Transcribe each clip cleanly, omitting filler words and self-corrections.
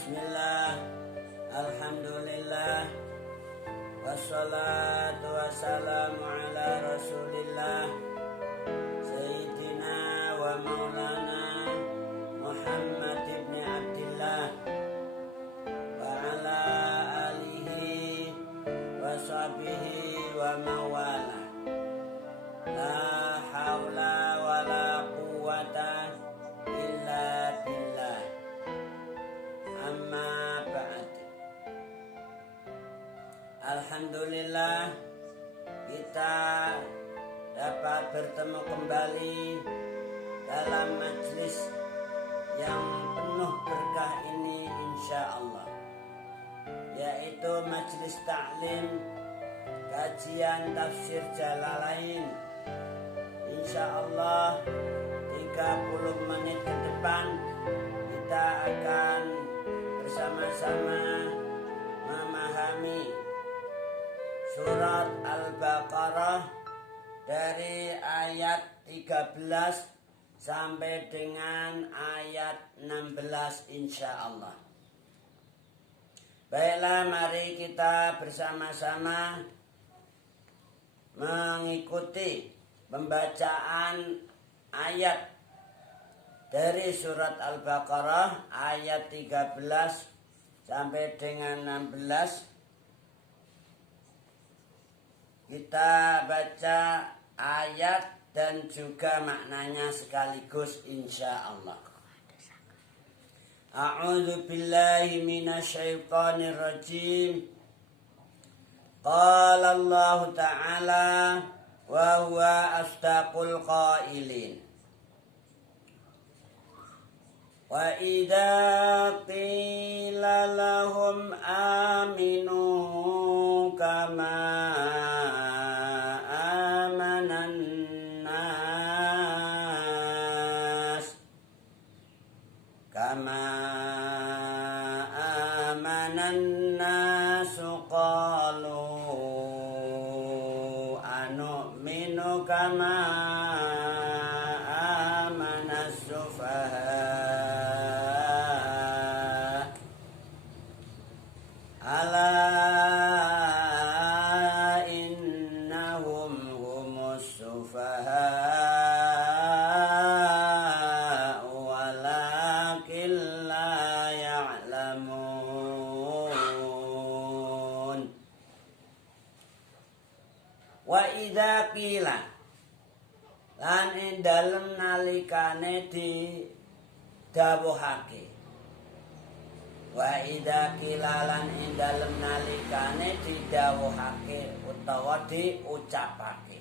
Bismillah, alhamdulillah, wassalatu wassalamu ala rasulillah, Sayyidina wa maulana Muhammad ibn Abdillah, wa ala alihi wa sahbihi wa mawala. La hawla wa la quwwata illa billah. Amma ba'd. Alhamdulillah, kita dapat bertemu kembali dalam majelis yang penuh berkah ini insyaallah, yaitu majelis ta'lim kajian tafsir Jalalain. Insyaallah 30 menit ke depan kita akan bersama-sama memahami surat Al-Baqarah dari ayat 13 sampai dengan ayat 16 insyaallah. Baiklah, mari kita bersama-sama mengikuti pembacaan ayat dari surat Al-Baqarah ayat 13 sampai dengan 16. Kita baca ayat dan juga maknanya sekaligus insyaallah. A'udzu billahi minasyaitonir rajim. Qala Allah Ta'ala wa huwa asdaqul qailin. Wa idza qila lahum aminu kama amanan nas qalu anu'minu kama amanas sufaha ala innahum humus sufaha walakin la ya'lamun. Wa idza qila lan ing dalem nalikane di dawuhake. Wa idza qila lan ing dalem nalikane didhawuhake utawa diucapake.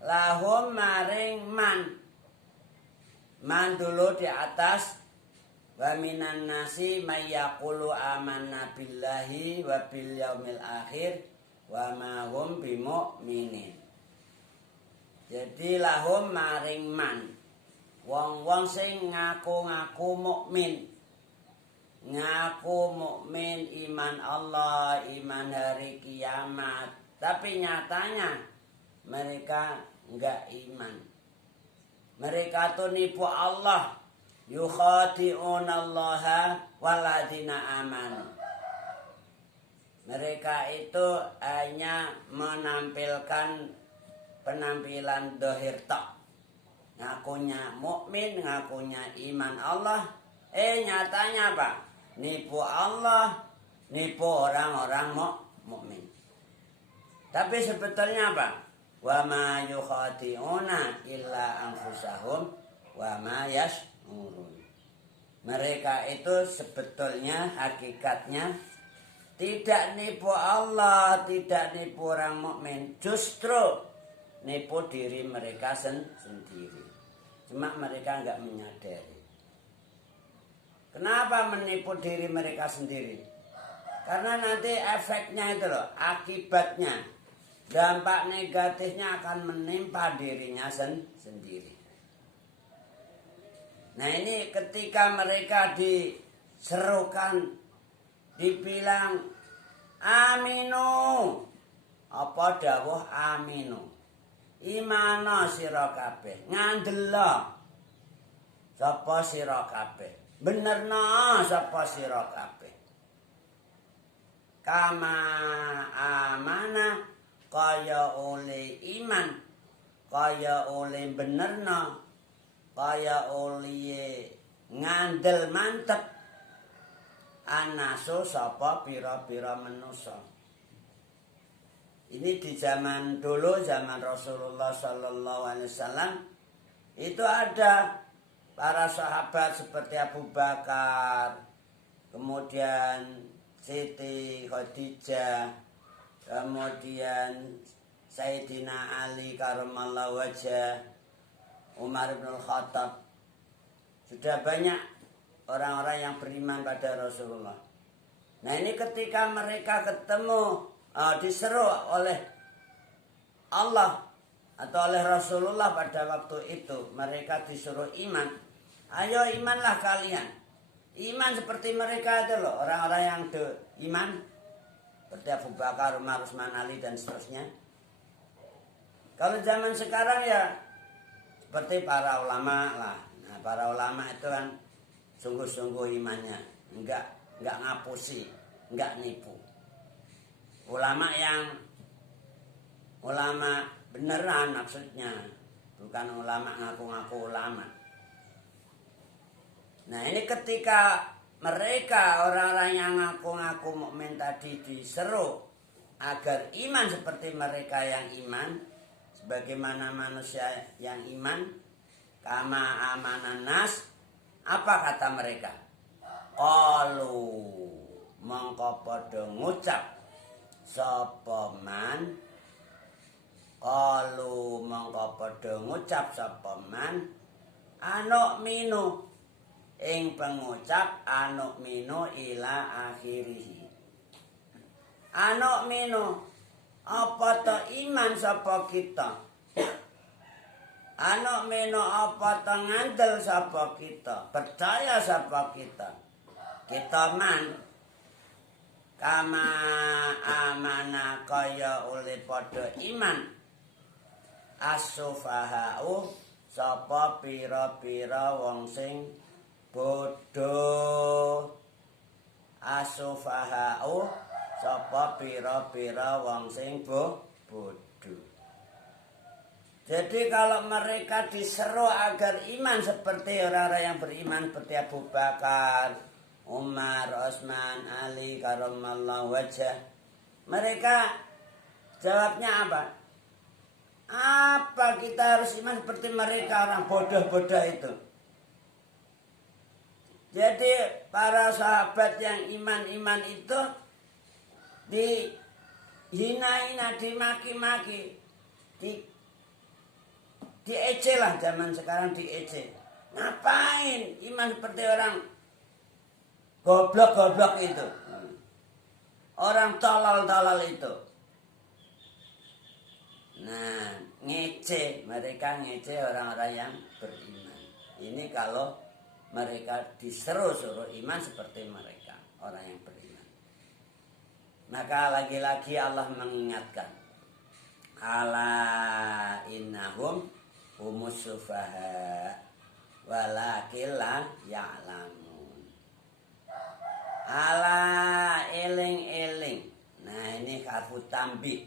Lahum maring man dulu di atas. Wa minan nasi may yaqulu amanna billahi wa bil yaumil akhir wa ma hum bimu'minin. Jadi lahum maring man, wong-wong sing ngaku-ngaku mukmin, ngaku mukmin, iman Allah, iman hari kiamat, tapi nyatanya mereka enggak iman. Mereka tuh nipu Allah. Yukhadi'unallaha waladina amanu. Mereka itu hanya menampilkan penampilan dohir tok. Ngakunya mukmin, ngakunya iman Allah, nyatanya apa? Nipu Allah, nipu orang-orang mukmin. Tapi sebetulnya apa? Wa ma yukhadi'una illa anfusahum wa ma yash'urun. Mereka itu sebetulnya hakikatnya tidak nipu Allah, tidak nipu orang mukmin, justru nipu diri mereka sendiri. Cuma mereka enggak menyadari. Kenapa menipu diri mereka sendiri? Karena nanti efeknya itu loh, akibatnya, dampak negatifnya akan menimpa dirinya sendiri. Nah ini ketika mereka diserukan, dibilang aminu, apa dawuh aminu, imana sira kabeh, ngandela sapa sira kabeh, benerna sapa sira kabeh. Kama amana kaya oleh iman, kaya oleh benerna, kaya oleh ngandel mantep anaso sapa pira-pira manusa. Ini di zaman dulu, zaman Rasulullah Sallallahu Alaihi Wasallam, itu ada para sahabat seperti Abu Bakar, kemudian Siti Khadijah, kemudian Sayyidina Ali karramallahu wajhah, Umar bin Khattab. Sudah banyak orang-orang yang beriman pada Rasulullah. Nah ini ketika mereka ketemu, diseru oleh Allah atau oleh Rasulullah pada waktu itu, mereka disuruh iman. Ayo imanlah kalian. Iman seperti mereka itu loh, orang-orang yang iman seperti Abu Bakar, Umar, Utsman, Ali dan seterusnya. Kalau zaman sekarang ya seperti para ulama lah. Nah, para ulama itu kan sungguh-sungguh imannya, enggak ngapusi, enggak nipu. Ulama beneran maksudnya, bukan ulama ngaku-ngaku ulama. Nah ini ketika mereka orang-orang yang ngaku-ngaku mukmin tadi diseru agar iman seperti mereka yang iman, sebagaimana manusia yang iman, kama amanan nas, apa kata mereka? Qalu mongko padha ngucap sapa man, qalu mongko padha ngucap sapa man, anu minu ing pengucap anu minu ila akhirih. Anu minu apa to iman sapa kita? Anu minu apa to ngandel sapa kita? Percaya sapa kita? Kita man kama amana kaya oleh padha iman as-sufaha'u sapa pira-pira wong sing bodoh. As-sufaha'u sapa pira-pira wong sing bodoh. Jadi kalau mereka diseru agar iman seperti orang-orang yang beriman seperti Abu Bakar, Umar, Utsman, Ali karramallahu wajhah, mereka jawabnya apa? Apa kita harus iman seperti mereka orang bodoh-bodoh itu? Jadi para sahabat yang iman-iman itu dihina-hina, dimaki-maki, diece lah, zaman sekarang diece. Ngapain iman seperti orang goblok-goblok itu, orang tolol-tolol itu. Nah, mereka ngece orang-orang yang beriman. Ini kalau mereka diseru-suruh iman seperti mereka, orang yang beriman. Maka lagi-lagi Allah mengingatkan, ala innahum humus sufaha walakin la ya'lamun. Ala eling-eling. Nah ini harfu tambih,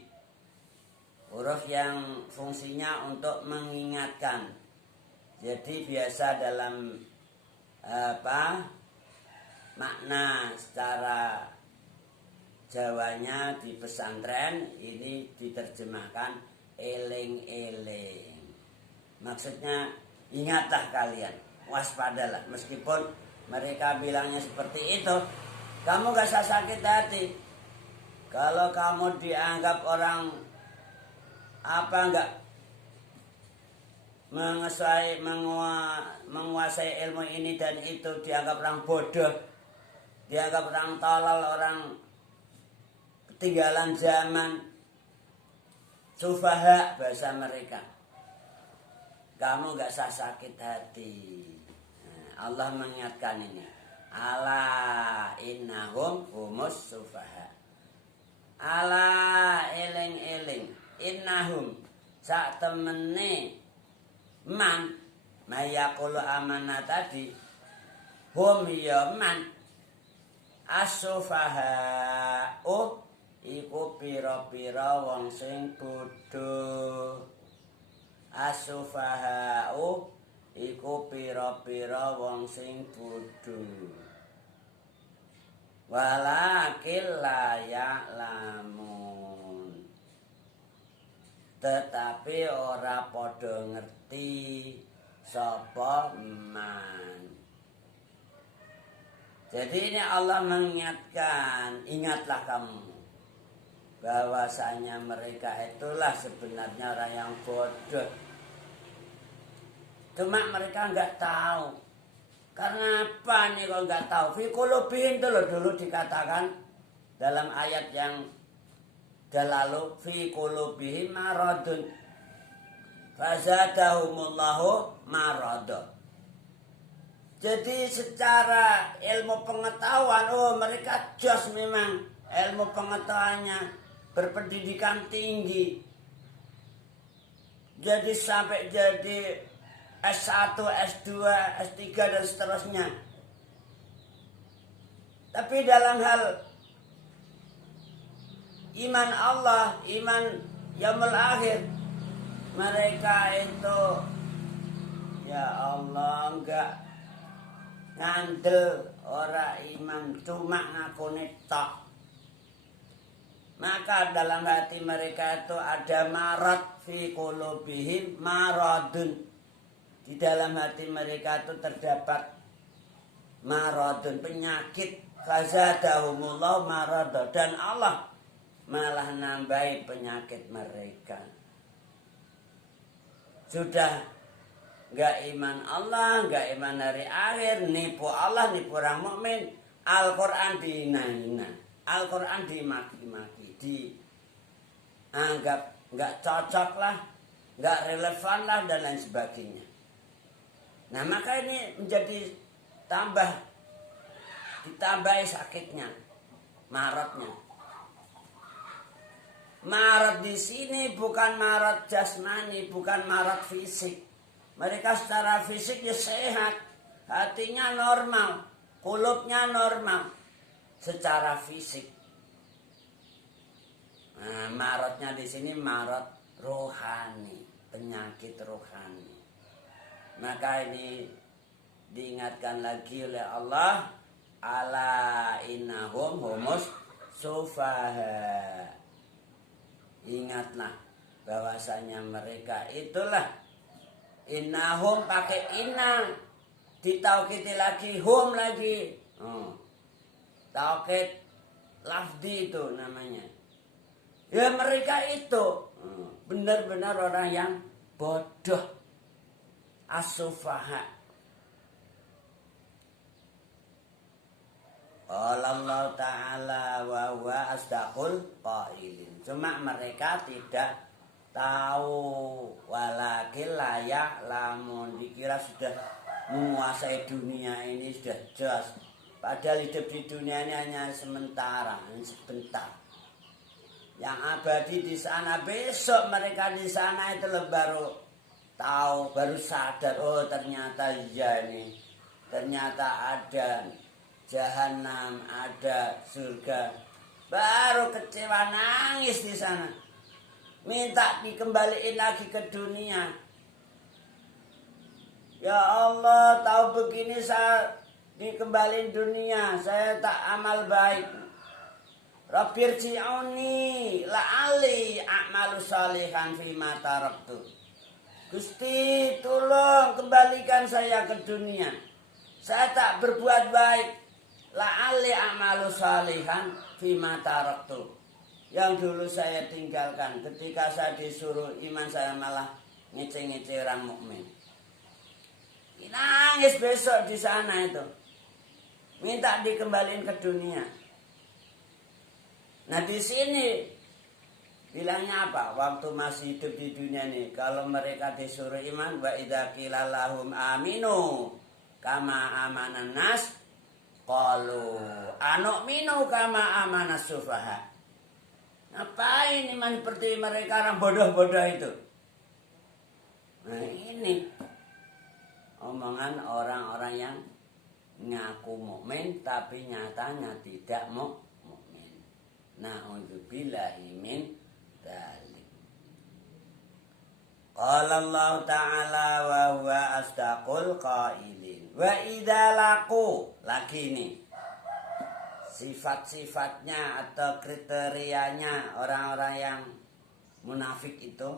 huruf yang fungsinya untuk mengingatkan. Jadi biasa dalam makna secara Jawanya di pesantren ini diterjemahkan eling-eling. Maksudnya ingatlah kalian, waspadalah. Meskipun mereka bilangnya seperti itu, kamu gak usah sakit hati. Kalau kamu dianggap orang enggak menguasai ilmu ini dan itu, dianggap orang bodoh, dianggap orang tolol, orang ketinggalan zaman, sufaha bahasa mereka, kamu gak usah sakit hati. Nah, Allah mengingatkan ini, ala innahum humus sufaha. Ala eling-eling, innahum sak temene man mayakulu amanah tadi, hum yaman as-sufaha'u iku pira-pira wong sing bodho. As-sufaha'u iku pira-pira wong sing bodho. Walakin la ya'lamun. Tetapi ora padha ngerti sapa man. Jadi ini Allah mengingatkan, ingatlah kamu bahwasanya mereka itulah sebenarnya orang yang bodoh. Cuma mereka nggak tahu. Karena apa nih kalau nggak tahu? Fi qulubihim dulu dikatakan dalam ayat yang lalu, fi qulubihim maradun fazadahumullahu marada. Jadi secara ilmu pengetahuan, mereka jos memang ilmu pengetahuannya, berpendidikan tinggi. Jadi sampai jadi S1, S2, S3 dan seterusnya. Tapi dalam hal iman Allah, iman yaumul akhir, mereka itu ya Allah enggak ngandel ora iman, cuma ngakune tok. Maka dalam hati mereka itu ada marad, fi qulubihim maradun. Di dalam hati mereka itu terdapat maradun, penyakit. Fazadahumullahu marada, dan Allah malah nambahi penyakit mereka. Sudah nggak iman Allah, nggak iman hari akhir, nipu Allah, nipu orang mukmin. Al-Quran dihina-hina, Al-Quran dimaki-maki, dianggap nggak cocok lah, nggak relevan lah, dan lain sebagainya. Nah maka ini menjadi ditambahi sakitnya, maradnya. Marad di sini bukan marad jasmani, bukan marad fisik. Mereka secara fisik ya sehat, hatinya normal, kulubnya normal secara fisik. Nah, maradnya di sini marad rohani, penyakit rohani. Maka ini diingatkan lagi oleh Allah, ala innahum humus sufaha. Ingatlah bahwasanya mereka itulah, innahum pakai inna, ditaukiti lagi hum lagi. Taukid lafdi itu namanya. Ya mereka itu benar-benar orang yang bodoh. As-sufaha. Allah Ta'ala wa huwa asdaqul qailin. Cuma mereka tidak tahu, walakin layak lamun, dikira sudah menguasai dunia ini, sudah jelas. Padahal hidup di dunia ini hanya sementara, sebentar. Yang abadi di sana, besok mereka di sana itu baru tahu, baru sadar, oh ternyata iya nih, ternyata ada jahanam, ada surga. Baru kecewa, nangis di sana, minta dikembaliin lagi ke dunia. Ya Allah, tahu begini saya dikembaliin dunia, saya tak amal baik. Rabbirji'uni la'ali a'malu salihan fima taraktu. Gusti, tolong kembalikan saya ke dunia. Saya tak berbuat baik. La'ali a'malu salihan fima taraktu. Yang dulu saya tinggalkan. Ketika saya disuruh iman, saya malah ngece-ngece orang mukmin. Nangis besok di sana itu. Minta dikembalikan ke dunia. Nah di sini bilangnya apa? Waktu masih hidup di dunia nih, kalau mereka disuruh iman, wa idza qila lahum aminu kama amanan nas qalu anu'minu kama amanas sufaha. Ngapain iman seperti mereka orang bodoh-bodoh itu? Nah ini omongan orang-orang yang ngaku mukmin tapi nyatanya tidak mukmin. Na'udzubillahi min dzalik. Qala Allah Ta'ala wa huwa asdaqul qailin. Wa idza laqu, lagi ini sifat-sifatnya atau kriterianya orang-orang yang munafik itu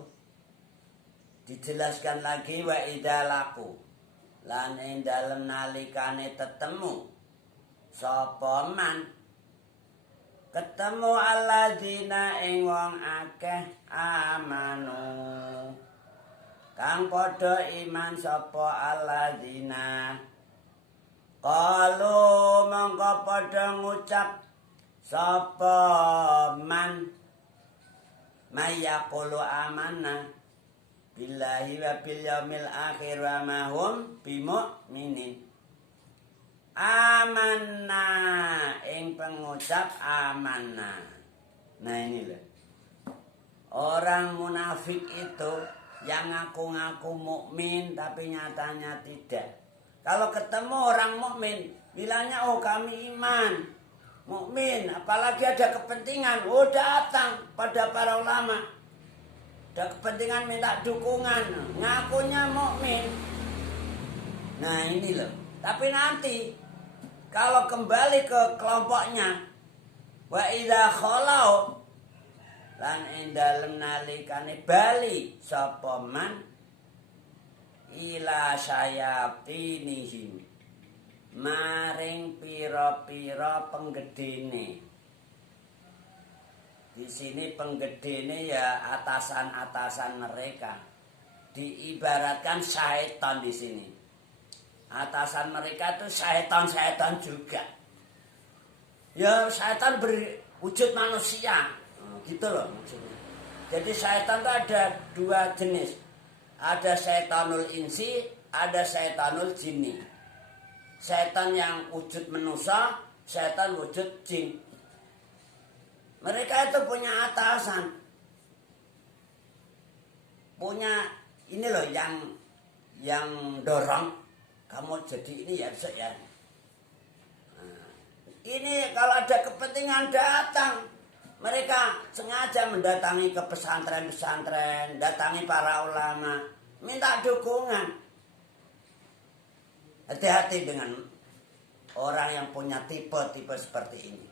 dijelaskan lagi. Wa idza laqu, lan ing dalem nalikane tetemu sapa man ketemu alladzina ing wong akeh amanu kang padha iman sapa alladzina qalu mongko padha ngucap sapa man mayaqulu amanna billahi wa bil yaumil akhir wa ma hum bimu'minin. Amanna ing pengucap amanna. Nah ini loh, orang munafik itu yang ngaku-ngaku mukmin tapi nyatanya tidak. Kalau ketemu orang mukmin bilangnya oh kami iman mukmin, apalagi ada kepentingan oh datang pada para ulama, ada kepentingan minta dukungan, ngakunya mukmin. Nah ini loh. Tapi nanti kalau kembali ke kelompoknya, wa idza khalau lan ing dalem nalikane bali sapa man ila sayatinihim maring pira-pira penggedene. Di sini penggedene ya atasan-atasan mereka. Diibaratkan syaitan di sini. Atasan mereka itu syaitan-syaitan juga. Ya syaitan berwujud manusia. Gitu loh maksudnya. Jadi syaitan itu ada dua jenis. Ada syaitanul insi, ada syaitanul jinni. Syaitan yang wujud manusia, syaitan wujud jin. Mereka itu punya atasan. Punya ini loh yang dorong kamu jadi ini ya bisa ya. Nah, ini kalau ada kepentingan datang, mereka sengaja mendatangi ke pesantren-pesantren, datangi para ulama, minta dukungan. Hati-hati dengan orang yang punya tipe-tipe seperti ini.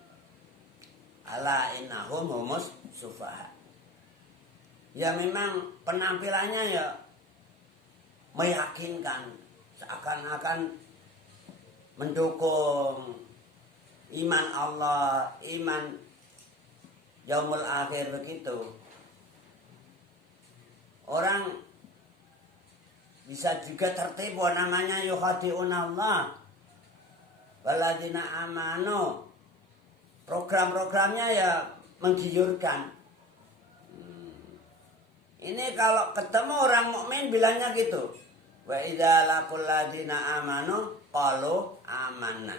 Ala innahum humus sufaha. Ya memang penampilannya ya meyakinkan, seakan-akan mendukung iman Allah, iman yaumul akhir begitu. Orang bisa juga tertipu, namanya yukhadi'una Allah waladina amanu. Program-programnya ya menggiurkan. Ini kalau ketemu orang mukmin bilangnya gitu. Wa idza laqul ladzina amanu qalu amanna.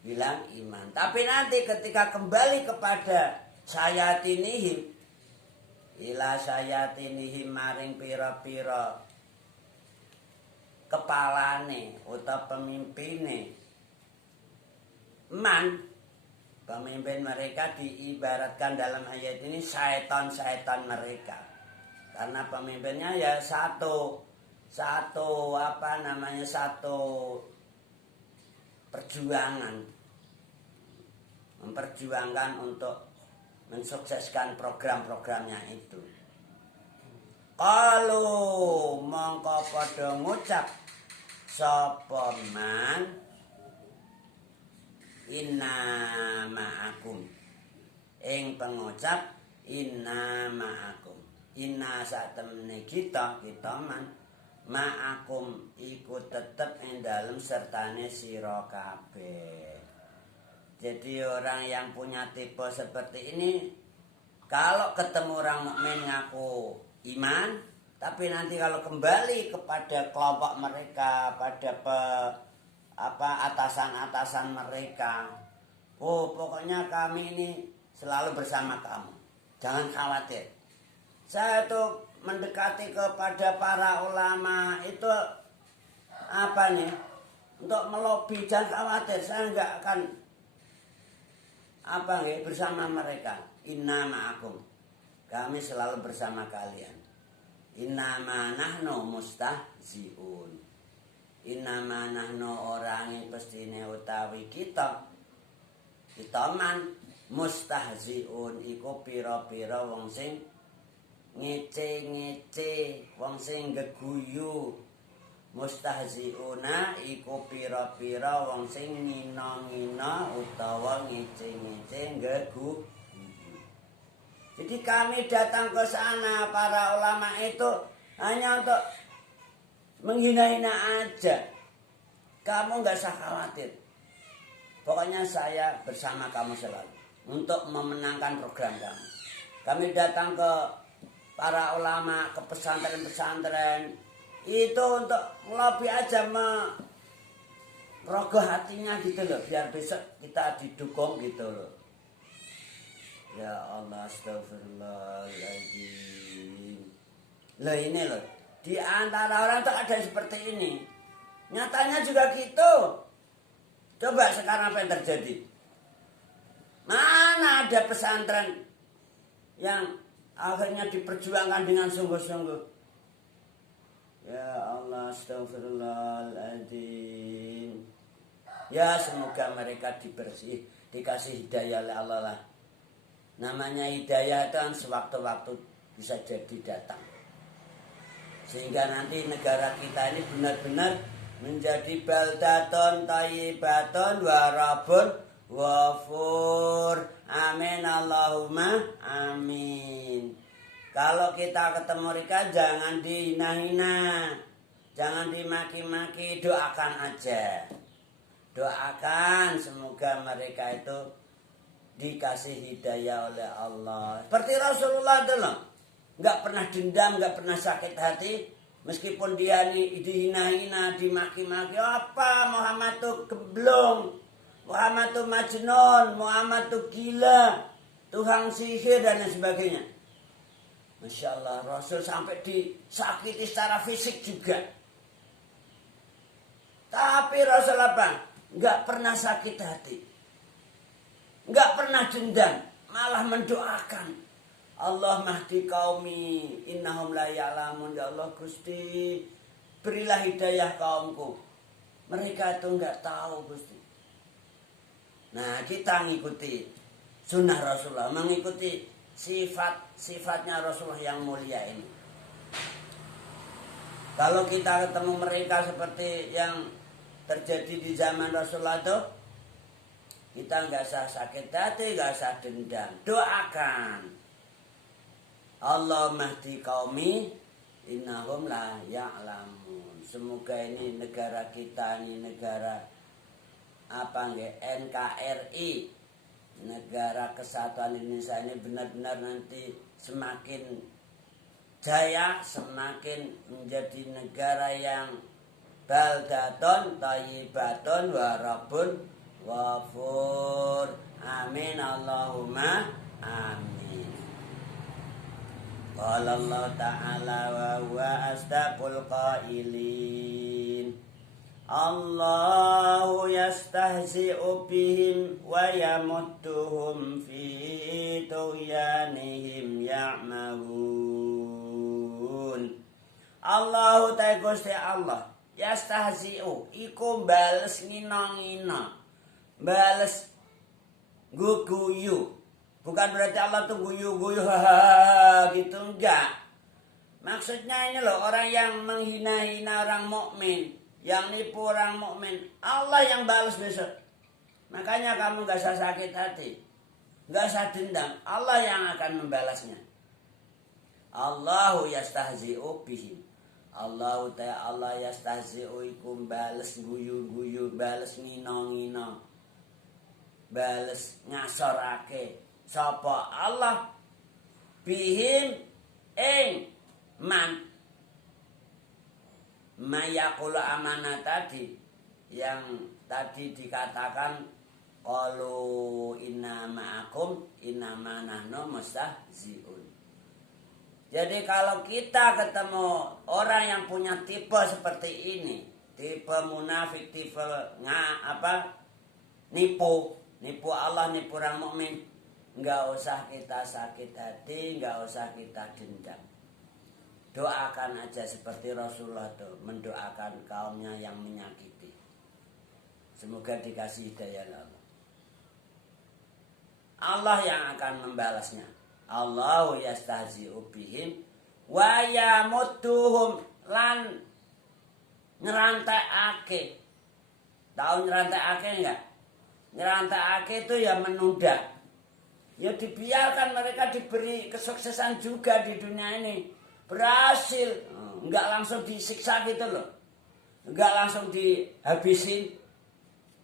Bilang iman. Tapi nanti ketika kembali kepada sayatinihim, ila sayatinihim maring pira-pira kepalane utawa pemimpine, pemimpin mereka diibaratkan dalam ayat ini syaitan-syaitan mereka. Karena pemimpinnya ya satu perjuangan. Memperjuangkan untuk mensukseskan program-programnya itu. Qalu mongko padha ngucap sapa man inna ma'akum. Ing pengucap inna ma'akum. Inna satemene kita man ma'akum iku tetep ing dalem sertane sira kabeh. Jadi orang yang punya tipe seperti ini kalau ketemu orang mukmin ngaku iman, tapi nanti kalau kembali kepada kelompok mereka, pada atasan-atasan mereka, oh pokoknya kami ini selalu bersama kamu, jangan khawatir. Saya tuh mendekati kepada para ulama itu untuk melobi, jangan khawatir, saya enggak akan bersama mereka. Inna ma'akum, kami selalu bersama kalian. Innama nahnu mustahzi'un, innama nahnu orangi pestine utawi kita man mustahzi'un iku pira-pira wong sing ngece-ngece, wong sing geguyu. Mustahzi'una iku pira-pira wong sing ngina-ngina utawa ngece-ngece geguyu. Jadi kami datang ke sana, para ulama itu hanya untuk menghina-hina aja. Kamu nggak usah khawatir. Pokoknya saya bersama kamu selalu untuk memenangkan program kamu. Kami datang ke para ulama, ke pesantren-pesantren itu untuk melobi aja, merogoh hatinya gitu loh, biar besok kita didukung gitu loh. Ya Allah, astagfirullahaladzim. Loh ini loh, di antara orang tuh ada seperti ini. Nyatanya juga gitu. Coba sekarang apa yang terjadi? Mana ada pesantren yang akhirnya diperjuangkan dengan sungguh-sungguh. Ya Allah, astagfirullahaladzim. Ya semoga mereka dikasih hidayah oleh Allah lah. Namanya hidayah itu kan sewaktu-waktu bisa jadi datang. Sehingga nanti negara kita ini benar-benar menjadi baldatun thayyibatun wa rabbun ghafur. Amin Allahumma amin. Kalau kita ketemu mereka jangan dihina-hina, jangan dimaki-maki, doakan aja. Doakan semoga mereka itu dikasih hidayah oleh Allah. Seperti Rasulullah itu loh, nggak pernah dendam, nggak pernah sakit hati, meskipun dia dihina-hina, dimaki-maki. Apa Muhammad tuh geblong, Muhammad tuh majnun, Muhammad tuh gila, tukang sihir dan lain sebagainya. Masya Allah, Rasul sampai disakiti secara fisik juga. Tapi Rasul apa? Nggak pernah sakit hati, nggak pernah dendam, malah mendoakan. Allah mahdi qaumi innahum la ya'lamun. Ya Allah Gusti, berilah hidayah kaumku, mereka itu nggak tahu Gusti. Nah kita ngikuti sunnah Rasulullah, mengikuti sifat-sifatnya Rasulullah yang mulia ini. Kalau kita ketemu mereka seperti yang terjadi di zaman Rasulullah itu, kita nggak usah sakit hati, nggak usah dendam, doakan. Allah mahdi qaumi innahum la ya'lamun. Semoga ini negara kita, ini negara NKRI, Negara Kesatuan Indonesia ini benar-benar nanti semakin jaya, semakin menjadi negara yang baldatun thayyibatun wa rabbun ghafur. Amin Allahumma amin. Qala Allah Ta'ala wa huwa asdaqul qailin. Allahu yastahzi'u bihim wa yamudduhum fi tughyanihim ya'mahun. Allahu ta'ala Gusti Allah yastahzi'u iku bales ngina-ngina, bales guguyu. Bukan berarti Allah tuh guyu-guyu gitu, enggak. Maksudnya ini loh, orang yang menghina-hina orang mukmin, yang nipu orang mukmin, Allah yang balas besok. Makanya kamu gak usah sakit hati, gak usah dendam, Allah yang akan membalasnya. Allahu yastahzi'u bihim. Allahu ta'ala Allah yastahzi'u ikum bales guyu-guyu, bales ngino-ngino, bales ngasorake. Sapa Allah bihim ing man mayakul amanah tadi, yang tadi dikatakan qalu inna ma'akum innama nahnu mustahzi'un. Jadi kalau kita ketemu orang yang punya tipe seperti ini, tipe munafik, tipe nipu Allah, nipu orang mukmin. Nggak usah kita sakit hati, nggak usah kita dendam. Doakan aja seperti Rasulullah tuh mendoakan kaumnya yang menyakiti. Semoga dikasih hidayah Allah. Allah yang akan membalasnya. Allahu yastahzi'u bihim wa yamudduhum lan nyerantekake. Tahu nyerantekake enggak? Nyerantekake itu ya menunda. Ya dibiarkan mereka diberi kesuksesan juga di dunia ini. Berhasil. Enggak langsung disiksa gitu loh. Enggak langsung dihabisin.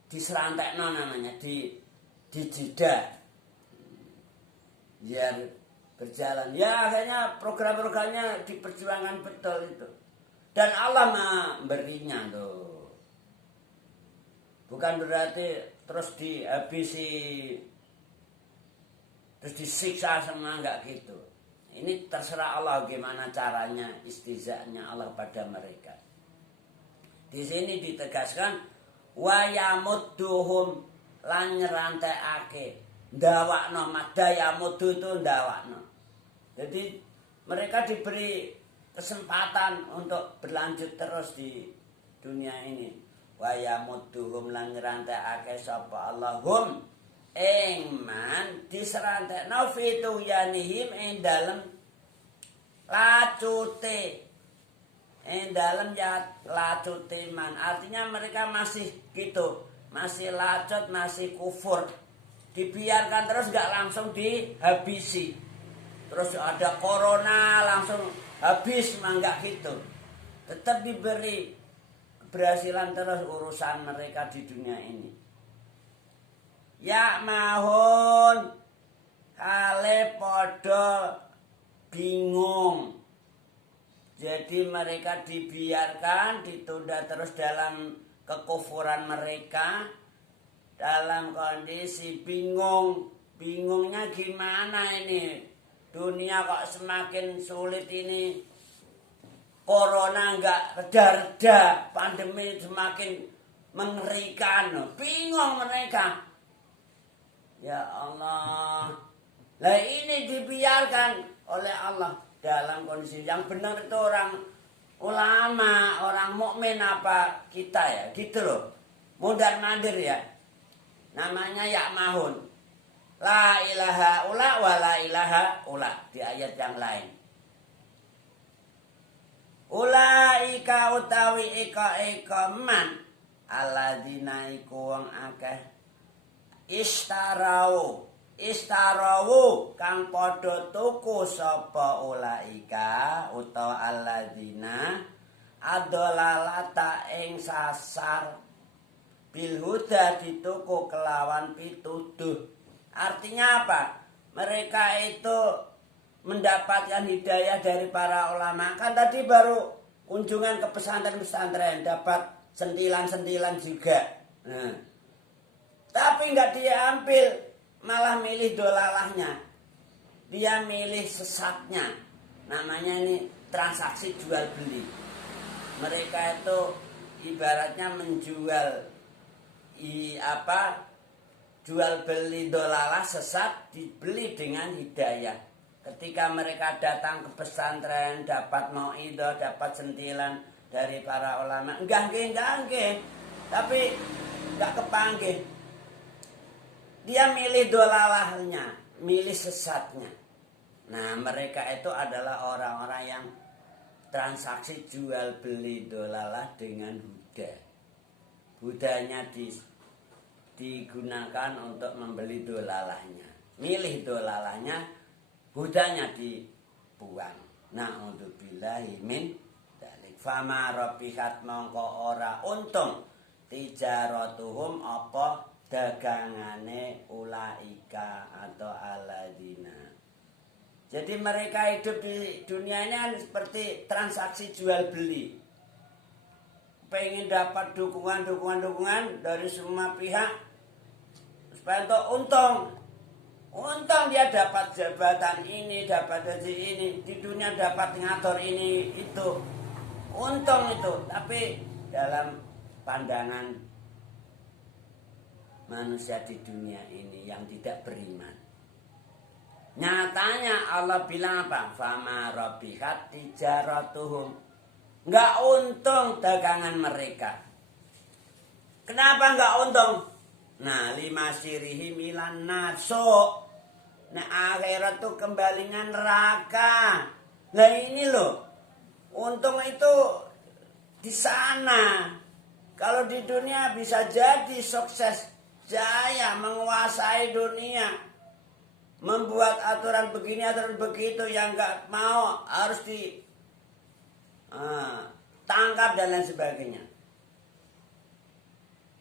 Diserantekno namanya. Dijeda. Biar berjalan. Ya akhirnya program-programnya diperjuangkan betul itu. Dan Allah memberinya loh. Bukan berarti terus dihabisi, terus disiksa semua, enggak gitu. Ini terserah Allah gimana caranya istihza'nya Allah pada mereka. Di sini ditegaskan wa yamudduhum lan nyerantekake. Ndawakno madaya mudu itu ndawakno. Jadi mereka diberi kesempatan untuk berlanjut terus di dunia ini. Wa yamudduhum lan nyerantekake sapa Allahum ing man diserantekno fitu yanihim ing dalem lacute. Ing dalem ya lacute man. Artinya mereka masih gitu, masih lacut, masih kufur. Dibiarkan terus nggak langsung dihabisi. Terus ada corona langsung habis, mah nggak gitu. Tetap diberi keberhasilan terus urusan mereka di dunia ini. Ya mahun kale podo bingung. Jadi mereka dibiarkan ditunda terus dalam kekufuran mereka. Dalam kondisi bingung. Bingungnya gimana ini? Dunia kok semakin sulit ini. Corona enggak reda-reda. Pandemi semakin mengerikan. Bingung mereka. Ya Allah. Lah ini dibiarkan oleh Allah. Dalam kondisi yang benar itu orang ulama, orang mukmin apa kita ya. Gitu loh. Mundar-mandir ya. Namanya ya'mahun. La ilaha ula wa la ilaha ula. Di ayat yang lain. Ulaika utawi ika man. Alladzina iku wong akeh. Istarawu kang padha tuku sapa ulaika utawa alladzina adzalalata ing sasar. Bilhuda dituku kelawan pituduh. Artinya apa? Mereka itu mendapatkan hidayah dari para ulama. Kan tadi baru kunjungan ke pesantren-pesantren, dapat sentilan-sentilan juga. Nah, tapi nggak dia ambil, malah milih dolalahnya. Dia milih sesatnya. Namanya ini transaksi jual beli. Mereka itu ibaratnya menjual jual beli dolalah sesat dibeli dengan hidayah. Ketika mereka datang ke pesantren dapat mauidhah, dapat sentilan dari para ulama, enggak, tapi enggak kepanggih. Dia milih dolalahnya, milih sesatnya. Nah, mereka itu adalah orang-orang yang transaksi jual beli dolalah dengan huda. Hudanya digunakan untuk membeli dolalahnya. Milih dolalahnya, hudanya dibuang. Na'udzubillahi min dzalik. Fama rabihat mongko ora untung tijaratuhum apa dagangane ulaika atau alladzina. Jadi mereka hidup di dunia ini seperti transaksi jual beli. Pengen dapat dukungan dari semua pihak supaya untuk untung dia dapat jabatan ini, dapat gaji ini, di dunia dapat ngatur ini itu, untung itu. Tapi dalam pandangan manusia di dunia ini yang tidak beriman. Nyatanya Allah bilang apa? Fama rabihat tijaratuhum. Nggak untung dagangan mereka. Kenapa nggak untung? Nah, lima sirihim ilan naso. Nah, akhirat tuh kembalinya neraka. Nah ini loh, untung itu di sana. Kalau di dunia bisa jadi sukses, jaya, menguasai dunia, membuat aturan begini, aturan begitu yang nggak mau harus ditangkap dan lain sebagainya.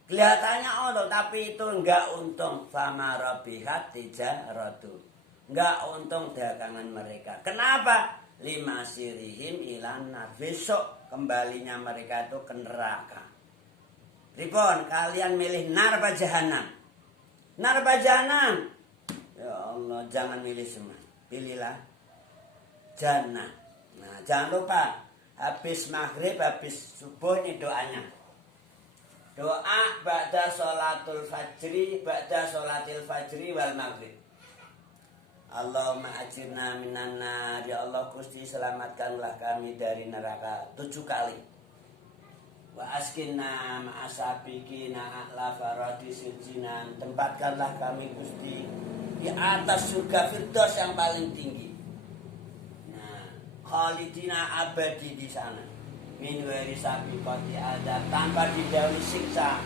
Kelihatannya untung, tapi itu enggak untung. Fama rabihat tijaratu. Enggak untung dagangan mereka. Kenapa? Lima sirihim ilan nar. Besok kembalinya mereka itu ke neraka. Ribon, kalian milih nar apa jahanam? Nar apa jahanam? Ya Allah, jangan milih semua. Pilihlah jannah. Nah, jangan lupa habis maghrib, habis subuh ini doanya. Doa ba'da sholatul fajri, ba'da sholatil fajri wal maghrib. Allahumma ajirna minan nar. Ya Allah Gusti, selamatkanlah kami dari neraka 7 kali. Wa askinna ma'asabikina a'la faradisil jinan. Tempatkanlah kami Gusti di atas surga Firdaus yang paling tinggi. Nah, khalidina abadi di sana. Min wari sabi koti adab, tanpa didahului siksa,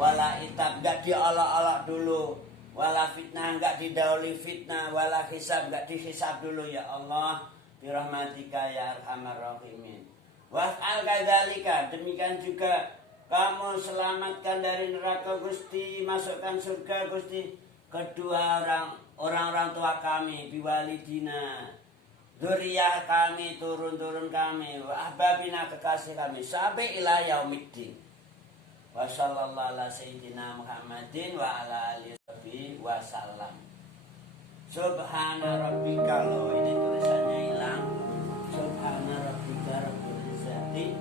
wala itab, gak diolok-olok dulu, wala fitnah, gak didahului fitnah, wala hisab, gak dihisab dulu. Ya Allah, birahmatika ya arhamar rahimin. Was'al kadzalika, demikian juga kamu selamatkan dari neraka Gusti, masukkan surga Gusti kedua orang tua kami, biwalidina, dzurriyyah kami, turun-turun kami, wa ahbabina, kekasih kami, sampai ila yaumiddin. Wa sallallahu ala sayyidina Muhammadin wa ala alihi wa sallam. Subhana rabbika, loh ini tulisannya hilang. Subhana rabbika rabbil izzati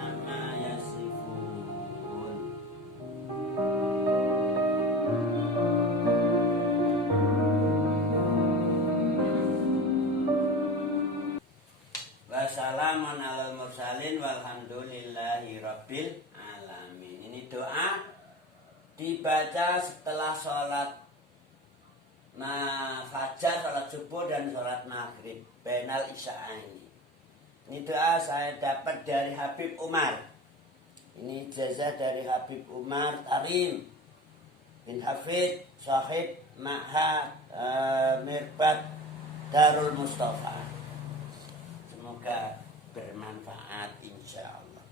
amma yasifun. Wassalamun alal mursalin walhamdulillahi rabbil alamin. Ini doa dibaca setelah sholat fajar, sholat subuh dan sholat maghrib, bainal isya'aini. Ini doa saya dapat dari Habib Umar. Ini ijazah dari Habib Umar Karim bin Hafid Sahib Ma'had Mirbat Darul Mustafa. Semoga bermanfaat insya Allah.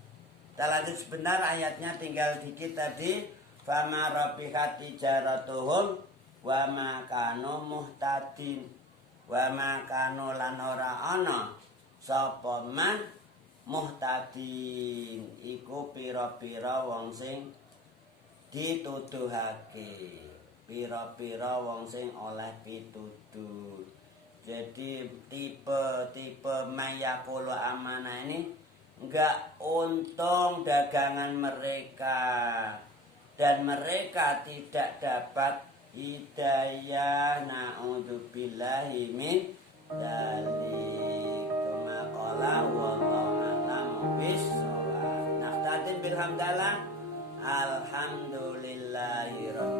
Kita lanjut sebentar, ayatnya tinggal dikit tadi. Fama rabihat tijaratuhum wa ma kanu muhtadin wa ma kanu lan ora ana sapa man muhtadin iku pira-pira wong sing dituduhake, pira-pira wong sing oleh pituduh. Jadi tipe mayakulu amanah ini enggak untung dagangan mereka, dan mereka tidak dapat hidayah. Na'udzubillahi min dzalik. Maqala wallahu a'lamu bis-shawab. Naqtadim bilhamdalah. Alhamdulillahirabbil